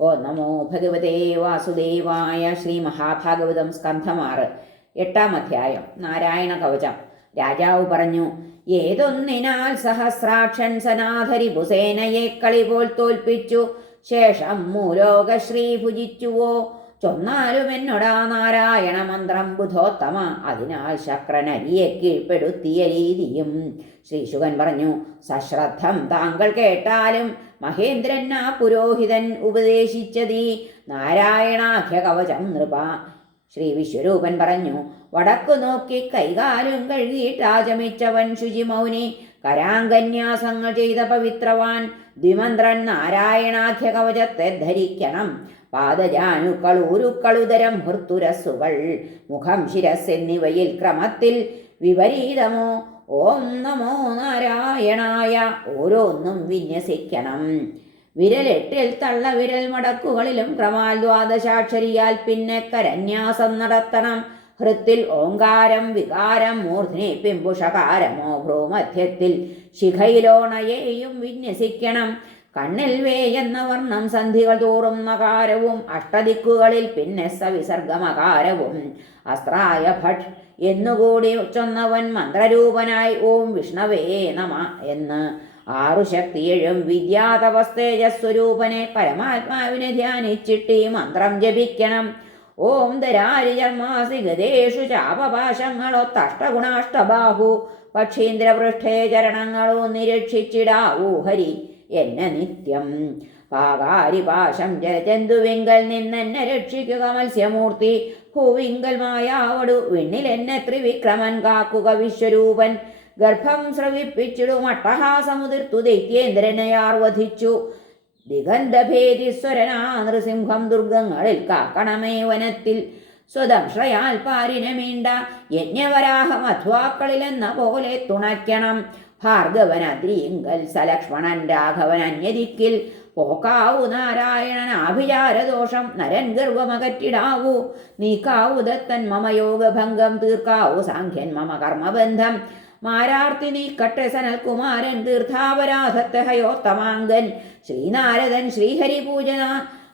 ഓ നമോ ഭഗവതേ വാസുദേവായ ശ്രീ മഹാഭാഗവതം സ്കന്ധമാറ്. എട്ടാം അധ്യായം. നാരായണ കവചം. രാജാവ് പറഞ്ഞു ഏതൊന്നിനാൽ സഹസ്രാക്ഷൻ സനാധരി ഭുസേനയെ കളി പോൽ തോൽപ്പിച്ചു. ശേഷം മൂലോകശ്രീ ഭുജിച്ചുവോ? ചൊന്നാലും എന്നൊടാ നാരായണ മന്ത്രം ബുധോത്തമ. അതിനാൽ ശക്രനരിയെ കീഴ്പ്പെടുത്തിയ രീതിയും ശ്രീശുകൻ പറഞ്ഞു. സശ്രദ്ധം താങ്കൾ കേട്ടാലും മഹേന്ദ്രൻ ആ പുരോഹിതൻ ഉപദേശിച്ചതീ നാരായണാഖ്യ കവചം നൃപ. ശ്രീ വിശ്വരൂപൻ പറഞ്ഞു വടക്കു നോക്കി കൈകാലും കഴുകിയിട്ടാചമിച്ചവൻ ശുചിമൗനി. കരാങ്കന്യാസങ്ങൾ ചെയ്ത പവിത്രവാൻ ദ്വിമന്ത്രൻ നാരായണാഖ്യ കവചത്തെ ധരിക്കണം. പാദജാനുക്കൾ ഉരുക്കളുതരം ഹൃത്തുരസുകൾ മുഖം ശിരസ് എന്നിവയിൽ ക്രമത്തിൽ വിപരീതമോ ഓം നമോ നാരായണായ ഓരോന്നും വിന്യസിക്കണം. വിരലെട്ടിൽ തള്ള വിരൽ മടക്കുകളിലും ക്രമാൽ ദ്വാദശാക്ഷരിയാൽ പിന്നെ കരന്യാസം നടത്തണം. ഹൃത്തിൽ ഓങ്കാരം വികാരം മൂർധനി പിമ്പുഷകാരമോ ഭ്രൂമധ്യത്തിൽ ശിഖയിലോണയെയും വിന്യസിക്കണം. കണ്ണിൽ വേ എന്ന വർണം സന്ധികൾ തോറും നകാരവും അഷ്ടദിക്കുകളിൽ പിന്നെ സവിസർഗമകാരവും അസ്ത്രായ ഭട്ട് എന്നുകൂടി ചൊന്നവൻ മന്ത്രരൂപനായി ഓം വിഷ്ണവേ നമ എന്ന്. ആറു ശക്തിയേഴും വിദ്യാതപസ്തേജസ്വരൂപനെ പരമാത്മാവിനെ ധ്യാനിച്ചിട്ട് ഈ മന്ത്രം ജപിക്കണം. ഓം ദരാരിജർമാസി ഗതേഷു ചാപപാശങ്ങളൊത്തഷ്ടഗുണാഷ്ടബാഹു പക്ഷീന്ദ്രപൃഷ്ഠേ ചരണങ്ങളോ നിരീക്ഷിച്ചിടാവൂ ഹരി എന്നെ നിത്യം പാകാരിപാശം ജലജന്തുവിങ്കൽ നിന്നെന്നെ രക്ഷിക്കുക മത്സ്യമൂർത്തി. ഭൂവിങ്കൽ മായാവടു വിണ്ണിൽ എന്നെ ത്രിവിക്രമൻ കാക്കുക വിശ്വരൂപൻ. ഗർഭം സ്രവിപ്പിച്ചിടും അട്ടഹാസമുതിർത്തു ദൈത്യേന്ദ്രനെയാർ വധിച്ചു ദിഗന്ധഭേദിസ്വരനാ നൃസിംഹം ദുർഗങ്ങളിൽ കാക്കണമേ വനത്തിൽ. സ്വദംശ്രയാൽ പാരിനെ മീണ്ട യജ്ഞവരാഹം അധ്വാക്കളിലെന്ന പോലെ തുണയ്ക്കണം. ഭാർഗവൻ അദ്രിയിങ്കൽ സലക്ഷ്മണൻ രാഘവൻ അന്യദിക്കിൽ പോക്കാവു നാരായണൻ ആഭിചാരദോഷം നരൻ ഗർവമകറ്റിടാവൂ. നീക്കാവു ദത്തൻ മമ യോഗഭംഗം തീർക്കാവൂ സാഖ്യൻ മമ കർമ്മബന്ധം മാരാർത്തി നീക്കട്ടെ സനൽകുമാരൻ തീർത്ഥാപരാധത്തെ ഹയോത്തമാങ്കൻ ശ്രീനാരദൻ ശ്രീഹരി പൂജന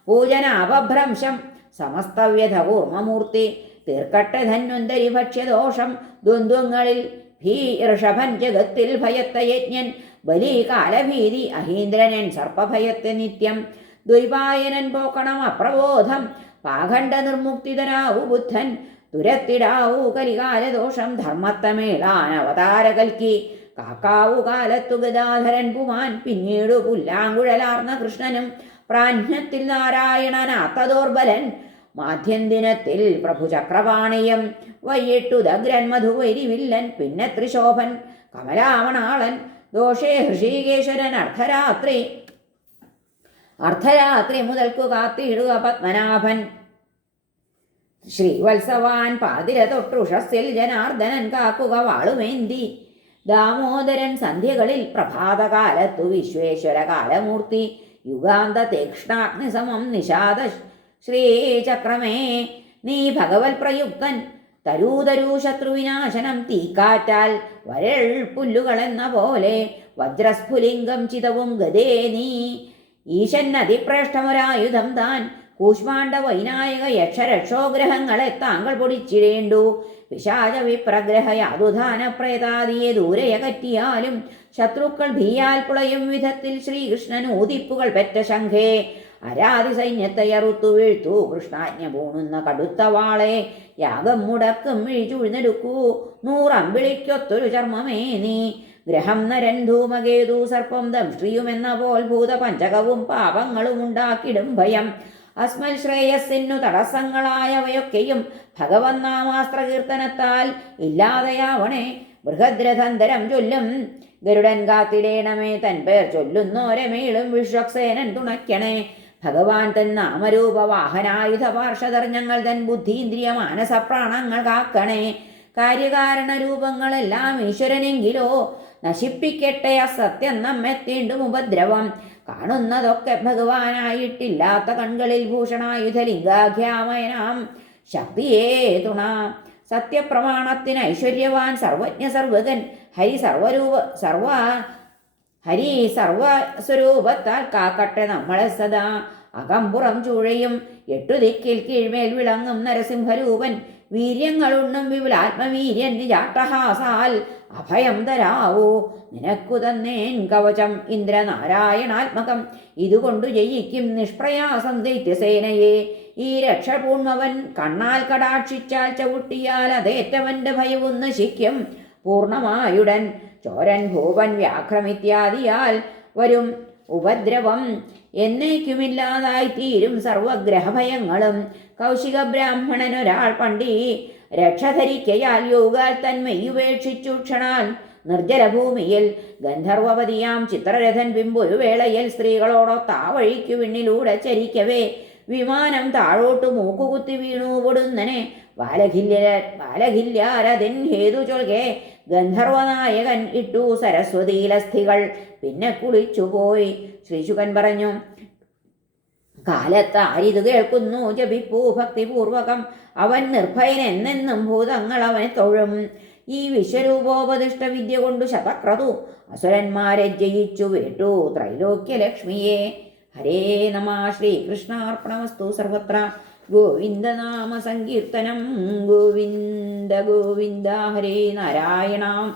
പൂജനാപഭ്രംശം. സമസ്തവ്യഥകൂർമ്മമൂർത്തി തീർക്കട്ടെ ധന്വന്തരി ഭക്ഷ്യദോഷം ദ്വന്ദ്വങ്ങളിൽ ഭീ ഋഷഭൻ ജഗത്തിൽ ഭയത്ത യജ്ഞൻ ബലി കാലഭീതി അഹീന്ദ്രനൻ സർപ്പഭയത്തെ നിത്യം. ദ്വൈപായനൻ പോക്കണം അപ്രബോധം പാഖണ്ഡ നിർമുക്തിതനാവു ബുദ്ധൻ തുരത്തിടാവൂ കലികാലദോഷം ധർമ്മത്തമേളാൻ അവതാരകൽക്കി കാക്കാവു കാലത്തു ഗദാധരൻ പുമാൻ പിന്നീടു പുല്ലാങ്കുഴലാർന്ന കൃഷ്ണനും. പ്രാജ്ഞത്തിൽ നാരായണനാത്തതോർബലൻ മാധ്യന്തിനത്തിൽ പ്രഭു ചക്രപാണിയം വൈകിട്ടു ദഗ്രൻ മധുവരിവില്ലൻ പിന്നെ ത്രിശോഭൻ. കമലാമണാളൻ ദോഷേ ഹൃഷീകേശ്വരൻ അർദ്ധരാത്രി. അർദ്ധരാത്രി മുതൽക്കു കാത്തിയിടുക പത്മനാഭൻ. ശ്രീവത്സവാൻ പാതിര തൊട്ടുഷസ്സിൽ ജനാർദ്ദനൻ കാക്കുക വാളുമേന്തി ദാമോദരൻ സന്ധ്യകളിൽ പ്രഭാതകാലത്തു വിശ്വേശ്വര കാലമൂർത്തി യുഗാന്ത തീക്ഷ്ണാഗ്നിസമം നിഷാദ ശ്രീചക്രമേ. നീ ഭഗവത് പ്രയുക്തൻ. തരൂതരൂ ശത്രുവിനാശനം തീക്കാറ്റാൽ വരൾ പുല്ലുകളെന്ന പോലെ വജ്രസ്ഫുലിംഗം ചിതവും ഗതേ നീ. ഈശൻ അതിപ്രേഷ്ഠമൊരായുധം താൻ. കൂഷ്മാണ്ഡ വൈനായക യക്ഷരക്ഷോഗ്രഹങ്ങളെ താങ്കൾ പൊടിച്ചിടേണ്ടു. പിശാച വിപ്രഗ്രഹ യാതുധാന പ്രേതാദിയെ ദൂരയകറ്റിയാലും ശത്രുക്കൾ ഭീയാൽ പുളയും വിധത്തിൽ ശ്രീകൃഷ്ണൻ ഊതിപ്പുകൾ പെറ്റ ശംഖേ. അരാതി സൈന്യത്തെ അറുത്തു വീഴ്ത്തു. കൃഷ്ണാജ്ഞ പൂണുന്ന കടുത്ത വാളെ യാഗം മുടക്കും മിഴിചുഴ്ന്നെടുക്കൂ നൂറമ്പിളിക്കൊത്തൊരു ചർമ്മമേ നീ. ഗ്രഹം നരൻ ധൂമകേതു സർപ്പം ദംഷ്ട്രിയുമെന്ന പോൽ ഭൂതപഞ്ചകവും പാപങ്ങളും ഉണ്ടാക്കിടും ഭയം. അസ്മൽ ശ്രേയസ്സിനു തടസ്സങ്ങളായവയൊക്കെയും ഭഗവൻ നാമാസ്ത്ര കീർത്തനത്താൽ ഇല്ലാതെയാവണേ. ബൃഹദ്രഥന്തരം ചൊല്ലും. ഗരുഡൻ കാത്തിടേണമേ. തൻ പേർ ചൊല്ലുന്നോരമേളും വിശ്വക്സേനൻ തുണയ്ക്കണേ. ഭഗവാൻ തൻ നാമരൂപ വാഹനായുധ പാർഷദർ ഞങ്ങൾ തൻ ബുദ്ധീന്ദ്രിയ മാനസ പ്രാണങ്ങൾ കാക്കണേ. കാര്യകാരണ രൂപങ്ങളെല്ലാം ഈശ്വരനെങ്കിലോ നശിപ്പിക്കട്ടെ അസത്യം നമ്മെ തീണ്ടും ഉപദ്രവം. കാണുന്നതൊക്കെ ഭഗവാനായിട്ടില്ലാത്ത കൺകളിൽ ഭൂഷണായുധ ലിംഗാഖ്യാമയനാം. ശക്തിയേ തുണ. സത്യപ്രമാണത്തിന് ഐശ്വര്യവാൻ സർവജ്ഞ സർവകൻ ഹരി സർവരൂപ സർവ ഹരി സർവസ്വരൂപത്താൽ കാക്കട്ടെ നമ്മളെ സദാ. അകമ്പുറം ചൂഴയും എട്ടു ദിക്കിൽ കീഴ്മേൽ വിളങ്ങും നരസിംഹരൂപൻ. വീര്യങ്ങളുണ്ണും വിപുലാത്മവീര്യൻ നിജാട്ടഹാസാൽ അഭയം തരാവൂ. നിനക്കു തന്നേൻ കവചം ഇന്ദ്രനാരായണാത്മകം. ഇതുകൊണ്ടു ജയിക്കും നിഷ്പ്രയാസം ദൈത്യസേനയെ. ഈ രക്ഷപൂർണവൻ കണ്ണാൽ കടാക്ഷിച്ചാൽ ചവിട്ടിയാൽ അതേറ്റവന്റെ ഭയവും നശിക്കും പൂർണമായുടൻ ചോരൻ ഭൂപൻ വ്യാഘ്രമിത്യാദിയാൽ വരും ഉപദ്രവം. എന്നേക്കുമില്ലാതായി തീരും സർവഗ്രഹഭയങ്ങളും. കൗശിക ബ്രാഹ്മണൻ ഒരാൾ പണ്ടീ രക്ഷധരിക്കയാൽ യോഗാൽ തന്മയുപേക്ഷിച്ചു ക്ഷണാൽ നിർജലഭൂമിയിൽ ഗന്ധർവപതിയാം ചിത്രരഥൻ പിമ്പൊരു വേളയിൽ സ്ത്രീകളോടോ ആ വഴിക്കു വിണ്ണിലൂടെ ചരിക്കവേ. വിമാനം താഴോട്ട് മൂക്കുകുത്തി വീണു പൊടുന്നനെ. ബാലഖില്യ ഹേതു ചൊൽകെ. ഗന്ധർവനായകൻ ഇട്ടു സരസ്വതിയിലസ്ഥികൾ പിന്നെ കുളിച്ചുപോയി. ശ്രീശുകൻ പറഞ്ഞു കാലത്ത് ആരിത് കേൾക്കുന്നു? ജപിപ്പൂ ഭക്തിപൂർവകം. അവൻ നിർഭയൻ എന്നെന്നും ഭൂതങ്ങൾ അവനെ തൊഴും. ഈ വിശ്വരൂപോപദിഷ്ട വിദ്യ കൊണ്ടു ശതക്രതു അസുരന്മാരെ ജയിച്ചു വേട്ടു. ത്രൈലോക്യലക്ഷ്മിയെ ഹരേ നമ. ശ്രീകൃഷ്ണാർപ്പണമസ്തു സർവത്ര. ഗോവിന്ദനാമ സങ്കീർത്തനം. ഗോവിന്ദ ഗോവിന്ദ ഹരേ നാരായണ.